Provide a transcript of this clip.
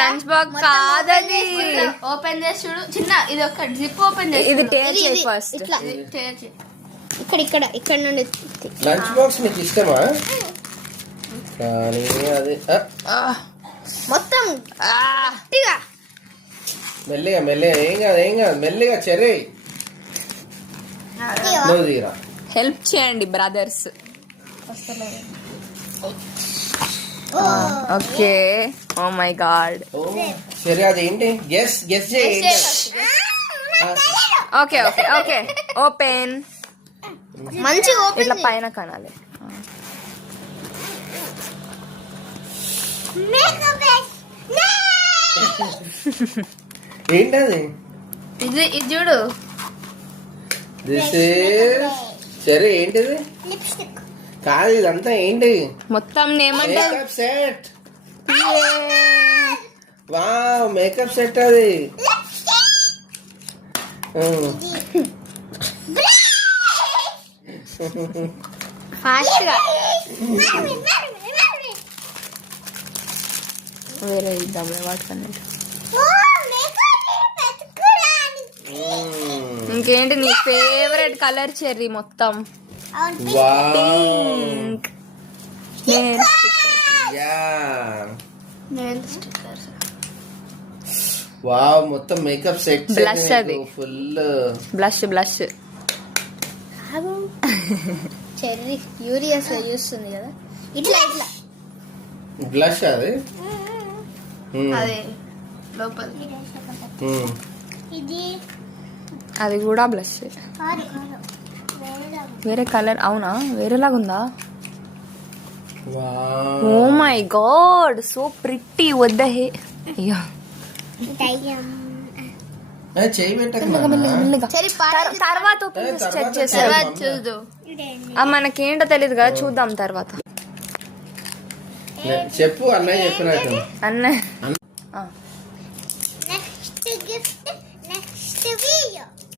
Lunch box కాదది. Open చేసి చూడు చిన్న, ఇది ఒక జిప్ ఓపెన్ చేసి ఇది టేస్ట్ చేయి ఫస్ట్. ఇక్కడ నుండి లంచ్ బాక్స్ నీకు ఇష్టమా? కానీ అది మొత్తం మెల్లిగా మెల్లిగా ఏం కాదు మెల్లిగా చెర్రీ నువ్వు తీరా. హెల్ప్ చేయండి brothers. Okay. Oh my god. సరే అది ఏంటి? గెస్ చేయి. Okay okay okay. ఓపెన్. మంచిగా ఓపెన్ ఇట్లా పైన కనాలి. ఏంటది? ఇది చూడు. దిస్ సరే ఏంటిది? లిప్స్టిక్ కాదు ఇదంతా ఏంటి? మొత్తం ఏమంటారు? Makeup set. Wow makeup set అది. ఫాస్ట్ గా వేరే ఇద్దాంలే వాటికన్నా. ఇంకేంటి నీ ఫేవరెట్ కలర్ చెర్రీ మొత్తం పింక్. వావ్ మొత్తం మేకప్ సెట్. Blush అది. ఫుల్ బ్లష్ చెర్రీ యూరియస్ చూస్తుంది కదా, ఇట్లా బ్లష్ అది. అది లోపల ఇది అది కూడా బ్లష్. వేరే కలర్. అవునా వేరేలాగుందా? Wow oh my god so pretty. వద్ద హే. అయ్యో చేయి పెట్టక తర్వాత ఓపెన్ చేసి చెక్ చేస్తారు. చూడు. మనకేంటో తెలియదు కదా, చూద్దాం తర్వాత. చెప్పు అన్నయ్య చెప్పినట్టు. అన్న